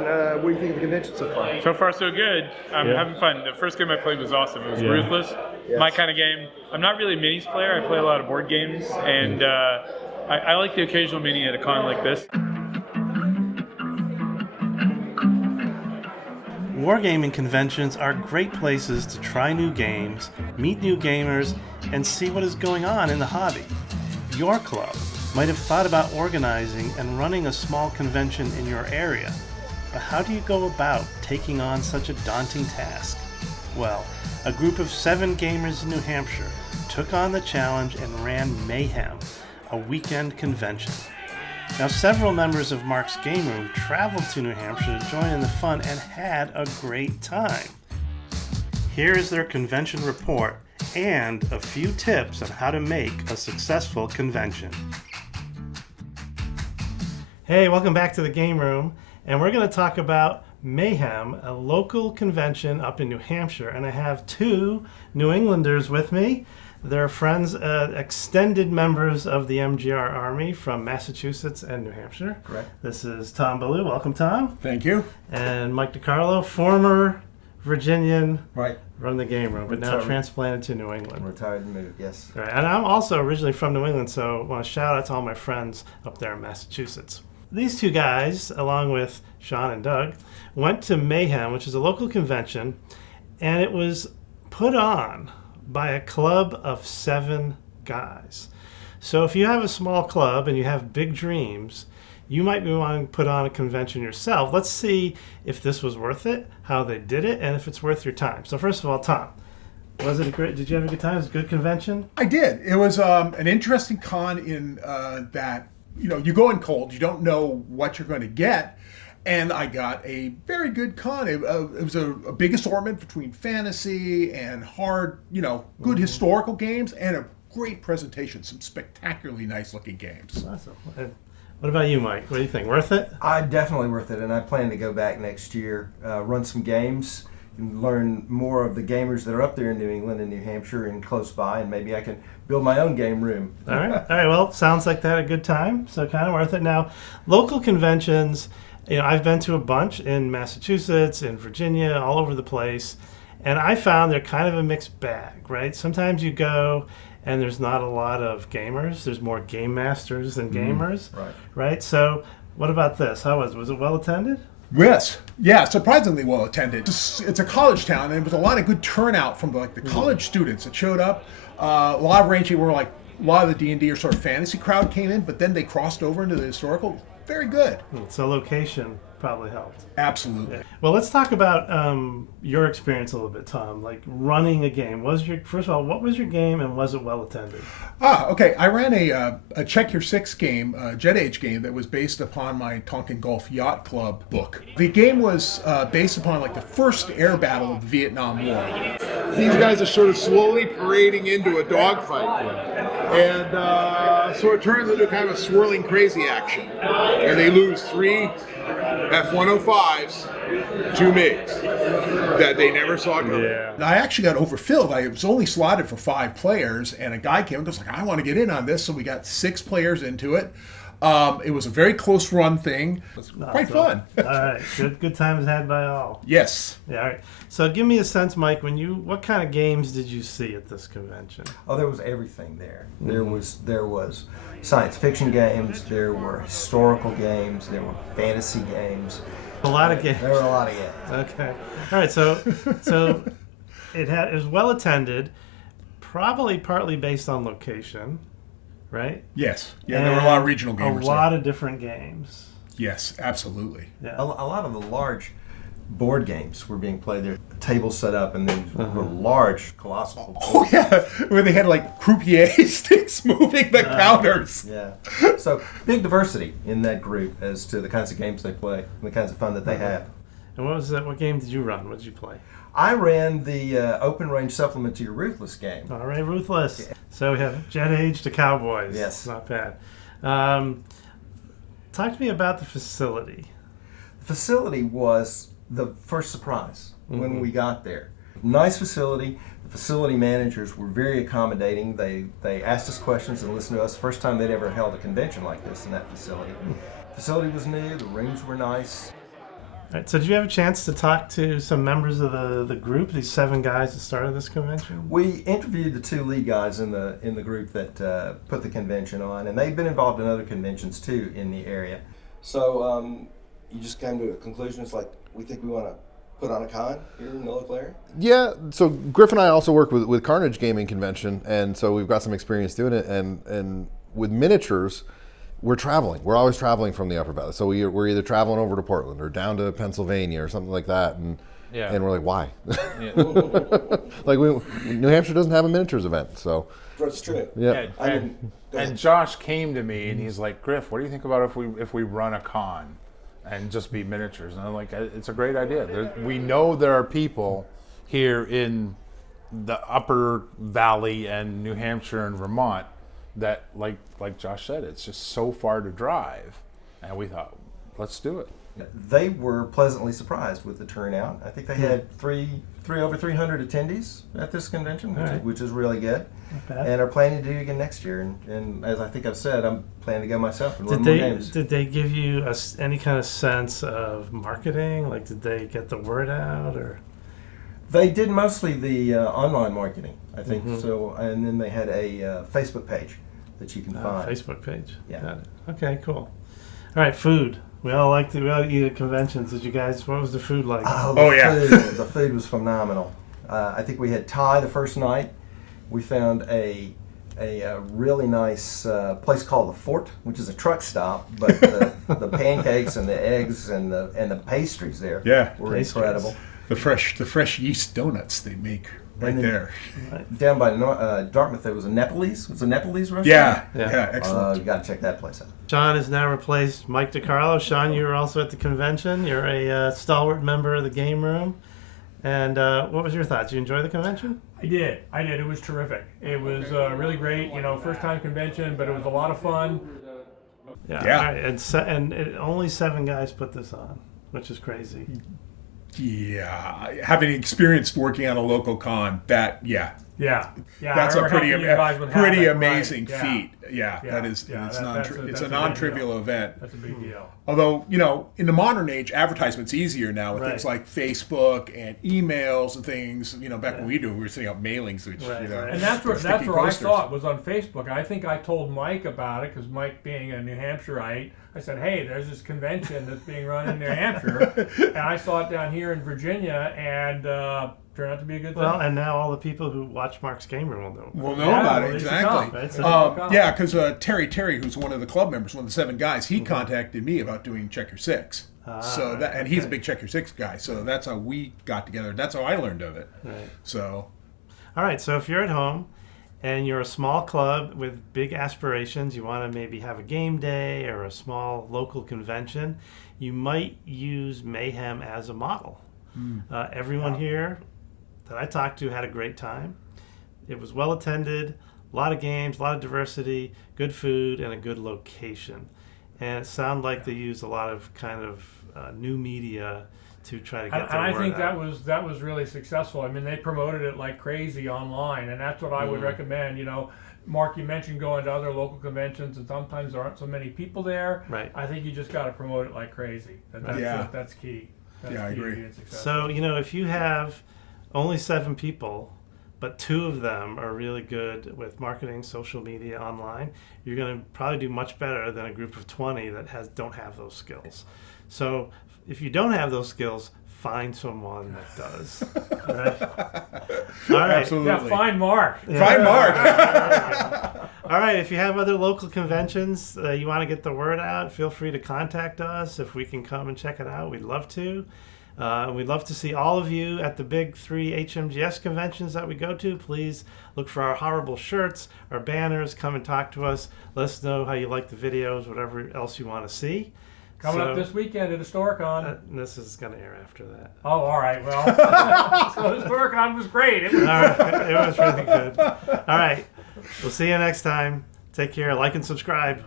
fun. What do you think of the convention so far? So far, so good. I'm having fun. The first game I played was awesome. It was Ruthless, my kind of game. I'm not really a minis player. I play a lot of board games, and I like the occasional mini at a con like this. Wargaming conventions are great places to try new games, meet new gamers, and see what is going on in the hobby. Your club might have thought about organizing and running a small convention in your area, but how do you go about taking on such a daunting task? Well, a group of 7 gamers in New Hampshire took on the challenge and ran Mayhem, a weekend convention. Now, several members of Mark's Game Room traveled to New Hampshire to join in the fun and had a great time. Here is their convention report and a few tips on how to make a successful convention. Hey, welcome back to the Game Room, and we're going to talk about Mayhem, a local convention up in New Hampshire, and I have 2 New Englanders with me. They're friends, extended members of the MGR Army from Massachusetts and New Hampshire. Correct. This is Tom Ballou. Welcome, Tom. Thank you. And Mike DeCarlo, former Virginian, Right. Run the Game Room, but now transplanted to New England. Retired and moved, yes. Right. And I'm also originally from New England, so I want to shout out to all my friends up there in Massachusetts. These 2 guys, along with Sean and Doug, went to Mayhem, which is a local convention, and it was put on by a club of 7 guys. So if you have a small club and you have big dreams, you might be wanting to put on a convention yourself. Let's see if this was worth it, how they did it, and if it's worth your time. So first of all, Tom, was it did you have a good time? Was it a good convention? I did. It was an interesting con in that, you go in cold, you don't know what you're going to get. And I got a very good con. It was a big assortment between fantasy and hard, good historical games, and a great presentation. Some spectacularly nice looking games. Awesome. And what about you, Mike? What do you think? Worth it? Definitely worth it, and I plan to go back next year, run some games, and learn more of the gamers that are up there in New England and New Hampshire and close by, and maybe I can build my own game room. All right. Well, sounds like they had a good time, so kind of worth it. Now, local conventions. I've been to a bunch in Massachusetts, in Virginia, all over the place, and I found they're kind of a mixed bag, right? Sometimes you go and there's not a lot of gamers. There's more game masters than gamers, right? So what about this? How was it well attended? Yes. Yeah, surprisingly well attended. It's a college town, and there was a lot of good turnout from the college students that showed up. A lot of ranging where a lot of the D&D or sort of fantasy crowd came in, but then they crossed over into the historical. Very good. So location probably helped. Absolutely. Yeah. Well, let's talk about your experience a little bit, Tom. Like running a game. First of all, what was your game, and was it well attended? Okay. I ran a Check Your Six game, Jet Age game that was based upon my Tonkin Gulf Yacht Club book. The game was based upon the first air battle of the Vietnam War. These guys are sort of slowly parading into a dogfight, and so it turns into kind of a swirling crazy action, and they lose 3 F-105s, 2 MiGs that they never saw coming. Yeah. I actually got overfilled. I was only slotted for 5 players, and a guy came and was like, I want to get in on this, so we got 6 players into it. It was a very close run thing. It was quite fun. All right, good times had by all. Yes. Yeah. All right. So give me a sense, Mike. What kind of games did you see at this convention? Oh, there was everything there. There was science fiction games. There were historical games. There were fantasy games. A lot of games. There were a lot of games. Okay. All right. So it was well attended, probably partly based on location. Right? Yes. Yeah, there were a lot of regional gamers. A lot of different games. Yes, absolutely. Yeah. A lot of the large board games were being played there. Tables set up, and then were large, colossal. Oh, yeah. Where they had croupier sticks moving the counters. Yeah. So, big diversity in that group as to the kinds of games they play and the kinds of fun that they have. And what game did you run? What did you play? I ran the open range supplement to your Ruthless game. All right, Ruthless. Yeah. So we have Jet Age to Cowboys. Yes. Not bad. Talk to me about the facility. The facility was the first surprise when we got there. Nice facility. The facility managers were very accommodating. They asked us questions and listened to us. First time they'd ever held a convention like this in that facility. The facility was new. The rooms were nice. right, so did you have a chance to talk to some members of the group, these 7 guys that started this convention? We interviewed the 2 lead guys in the group that put the convention on, and they've been involved in other conventions too in the area. So you just came to a conclusion. It's like, we think we want to put on a con here in the local area? Yeah, so Griff and I also work with Carnage Gaming Convention, and so we've got some experience doing it, and with miniatures, we're traveling. We're always traveling from the Upper Valley. So we're either traveling over to Portland or down to Pennsylvania or something like that, and we're like, why? Yeah. Like New Hampshire doesn't have a miniatures event, so. That's true. Yeah. And Josh came to me and he's like, Griff, what do you think about if we run a con and just be miniatures? And I'm like, it's a great idea. We know there are people here in the Upper Valley and New Hampshire and Vermont that, like Josh said, it's just so far to drive, and we thought, let's do it. They were pleasantly surprised with the turnout. I think they had over 300 attendees at this convention, which is really good, and are planning to do it again next year. And as I think I've said, I'm planning to go myself and run more games. Did they give you any kind of sense of marketing? Like, did they get the word out, or? They did mostly the online marketing, I think. So, and then they had a Facebook page that you can find. Facebook page. Yeah. Got it. Okay, cool. All right, food. We all eat at conventions. Did you guys? What was the food like? The food was phenomenal. I think we had Thai the first night. We found a really nice place called the Fort, which is a truck stop, but the pancakes and the eggs and the pastries there were incredible. The fresh yeast donuts they make there. Down by Dartmouth, there was a Nepalese. Was a Nepalese restaurant? Yeah, excellent. You got to check that place out. Sean has now replaced Mike DeCarlo. Sean, you were also at the convention. You're a stalwart member of the game room. And what was your thoughts? Did you enjoy the convention? I did. It was terrific. It was really great. First time convention, but it was a lot of fun. Yeah. All right. And only 7 guys put this on, which is crazy. Yeah, having experienced working on a local con, that's a pretty amazing feat. That is. It's a non-trivial event. That's a big deal. Although, in the modern age, advertisement's easier now with things like Facebook and emails and things. Back when we were sending out mailings, which and that's where I saw it was on Facebook. I think I told Mike about it because Mike, being a New Hampshireite, I said, "Hey, there's this convention that's being run in New Hampshire," and I saw it down here in Virginia, and turned out to be a good thing. Well, and now all the people who watch Mark's Game Room will know about it, exactly. Because Terry, who's one of the club members, one of the 7 guys, he contacted me about doing Check Your Six. And he's a big Check Your Six guy, so that's how we got together. That's how I learned of it. Right. So, all right. So if you're at home and you're a small club with big aspirations, you want to maybe have a game day or a small local convention, you might use Mayhem as a model. Everyone here that I talked to had a great time. It was well attended, a lot of games, a lot of diversity, good food, and a good location. And it sounded like they used a lot of kind of new media to try to get their word out. And I think that was really successful. I mean, they promoted it like crazy online, and that's what I would recommend. Mark, you mentioned going to other local conventions, and sometimes there aren't so many people there. Right. I think you just got to promote it like crazy. That's key. I agree. So, if you have only 7 people, but 2 of them are really good with marketing, social media, online, you're going to probably do much better than a group of 20 that don't have those skills. So if you don't have those skills, find someone that does. Right? All right. Absolutely. Yeah, find Mark. Find Mark. All right. If you have other local conventions you want to get the word out, feel free to contact us. If we can come and check it out, we'd love to. We'd love to see all of you at the big 3 HMGS conventions that we go to. Please look for our horrible shirts, our banners. Come and talk to us. Let us know how you like the videos, whatever else you want to see. Coming up this weekend at Historicon. This is going to air after that. Oh, all right. Well, so Historicon was great. It was really good. All right. We'll see you next time. Take care. Like and subscribe.